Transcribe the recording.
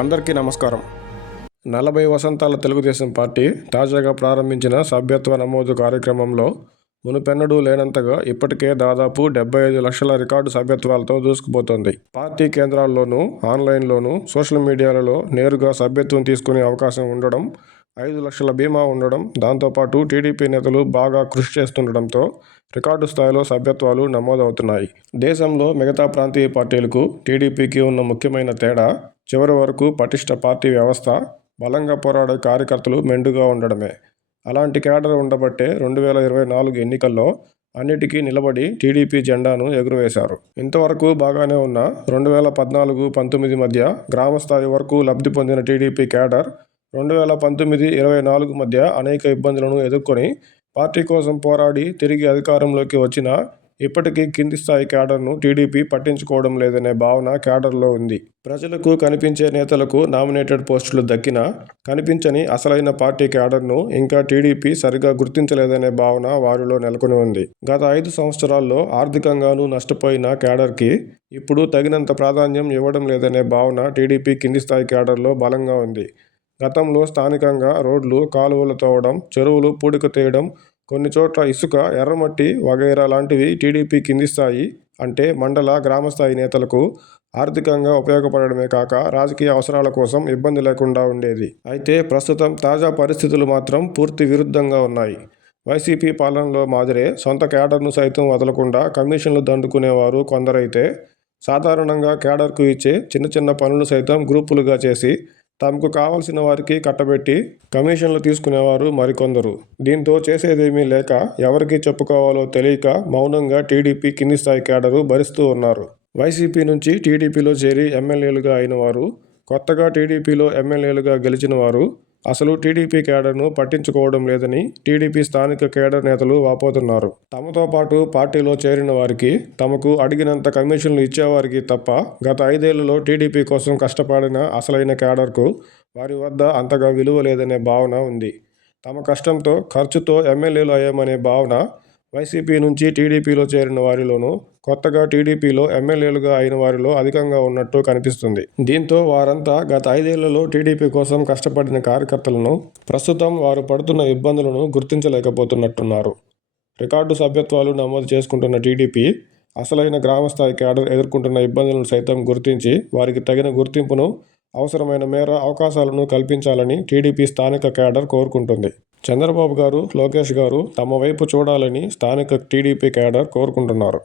అందరికీ నమస్కారం. 40 వసంతాల తెలుగుదేశం పార్టీ తాజాగా ప్రారంభించిన సభ్యత్వ నమోదు కార్యక్రమంలో మునుపెన్నడూ లేనంతగా ఇప్పటికే దాదాపు 75 లక్షల రికార్డు సభ్యత్వాలతో దూసుకుపోతోంది. పార్టీ కేంద్రాల్లోనూ, ఆన్లైన్లోనూ, సోషల్ మీడియాలలో నేరుగా సభ్యత్వం తీసుకునే అవకాశం ఉండడం, 5 లక్షల బీమా ఉండడం, దాంతోపాటు టీడీపీ నేతలు బాగా కృషి చేస్తుండడంతో రికార్డు స్థాయిలో సభ్యత్వాలు నమోదవుతున్నాయి. దేశంలో మిగతా ప్రాంతీయ పార్టీలకు టీడీపీకి ఉన్న ముఖ్యమైన తేడా చివరి వరకు పటిష్ట పార్టీ వ్యవస్థ, బలంగా పోరాడే కార్యకర్తలు మెండుగా ఉండడమే. అలాంటి కేడర్ ఉండబట్టే 2024 ఎన్నికల్లో అన్నిటికీ నిలబడి టీడీపీ జెండాను ఎగురవేశారు. ఇంతవరకు బాగానే ఉన్న 2014-19 మధ్య గ్రామస్థాయి వరకు లబ్ధి పొందిన టీడీపీ కేడర్ 2019-24 మధ్య అనేక ఇబ్బందులను ఎదుర్కొని పార్టీ కోసం పోరాడి తిరిగి అధికారంలోకి వచ్చినా ఇప్పటికీ కింది స్థాయి కేడర్ను టీడీపీ పట్టించుకోవడం లేదనే భావన కేడర్లో ఉంది. ప్రజలకు కనిపించే నేతలకు నామినేటెడ్ పోస్టులు దక్కినా కనిపించని అసలైన పార్టీ కేడర్ను ఇంకా టీడీపీ సరిగా గుర్తించలేదనే భావన వారిలో నెలకొని ఉంది. గత 5 సంవత్సరాల్లో ఆర్థికంగానూ నష్టపోయిన కేడర్కి ఇప్పుడు తగినంత ప్రాధాన్యం ఇవ్వడం లేదనే భావన టీడీపీ కింది స్థాయి కేడర్లో బలంగా ఉంది. గతంలో స్థానికంగా రోడ్లు, కాలువలు తవ్వడం, చెరువులు పూడిక తీయడం, కొన్ని చోట్ల ఇసుక, ఎర్రమట్టి వగైరా లాంటివి టీడీపీ కింది స్థాయి అంటే మండల, గ్రామస్థాయి నేతలకు ఆర్థికంగా ఉపయోగపడడమే కాక రాజకీయ అవసరాల కోసం ఇబ్బంది లేకుండా ఉండేది. అయితే ప్రస్తుతం తాజా పరిస్థితులు మాత్రం పూర్తి విరుద్ధంగా ఉన్నాయి. వైసీపీ పాలనలో మాదిరే సొంత కేడర్ను సైతం వదలకుండా కమిషన్లు దండుకునేవారు కొందరైతే, సాధారణంగా కేడర్కు ఇచ్చే చిన్న చిన్న పనులు సైతం గ్రూపులుగా చేసి తమకు కావలసిన వారికి కట్టబెట్టి కమిషన్లు తీసుకునేవారు మరికొందరు. దీంతో చేసేదేమీ లేక ఎవరికి చెప్పుకోవాలో తెలియక మౌనంగా టీడీపీ కింది స్థాయి కేడరు భరిస్తూ ఉన్నారు. వైసీపీ నుంచి టీడీపీలో చేరి ఎమ్మెల్యేలుగా అయిన వారు, కొత్తగా టీడీపీలో ఎమ్మెల్యేలుగా గెలిచిన వారు అసలు టీడీపీ కేడర్ను పట్టించుకోవడం లేదని టీడీపీ స్థానిక కేడర్ నేతలు వాపోతున్నారు. తమతో పాటు పార్టీలో చేరిన వారికి, తమకు అడిగినంత కమిషన్లు ఇచ్చేవారికి తప్ప గత 5 ఏళ్లలో టీడీపీ కోసం కష్టపడిన అసలైన కేడర్కు వారి వద్ద అంతగా విలువ లేదనే భావన ఉంది. తమ కష్టంతో, ఖర్చుతో ఎమ్మెల్యేలు అయ్యామనే భావన వైసీపీ నుంచి టీడీపీలో చేరిన వారిలోనూ, కొత్తగా టీడీపీలో ఎమ్మెల్యేలుగా అయిన వారిలో అధికంగా ఉన్నట్టు కనిపిస్తుంది. దీంతో వారంతా గత 5 ఏళ్లలో టీడీపీ కోసం కష్టపడిన కార్యకర్తలను, ప్రస్తుతం వారు పడుతున్న ఇబ్బందులను గుర్తించలేకపోతున్నట్టున్నారు. రికార్డు సభ్యత్వాలు నమోదు చేసుకుంటున్న టీడీపీ అసలైన గ్రామస్థాయి కేడర్ ఎదుర్కొంటున్న ఇబ్బందులను సైతం గుర్తించి వారికి తగిన గుర్తింపును, అవసరమైన మేర అవకాశాలను కల్పించాలని టీడీపీ స్థానిక కేడర్ కోరుకుంటుంది. చంద్రబాబు గారు, లోకేష్ గారు తమ వైపు చూడాలని స్థానిక టీడీపీ కేడర్ కోరుకుంటున్నారు.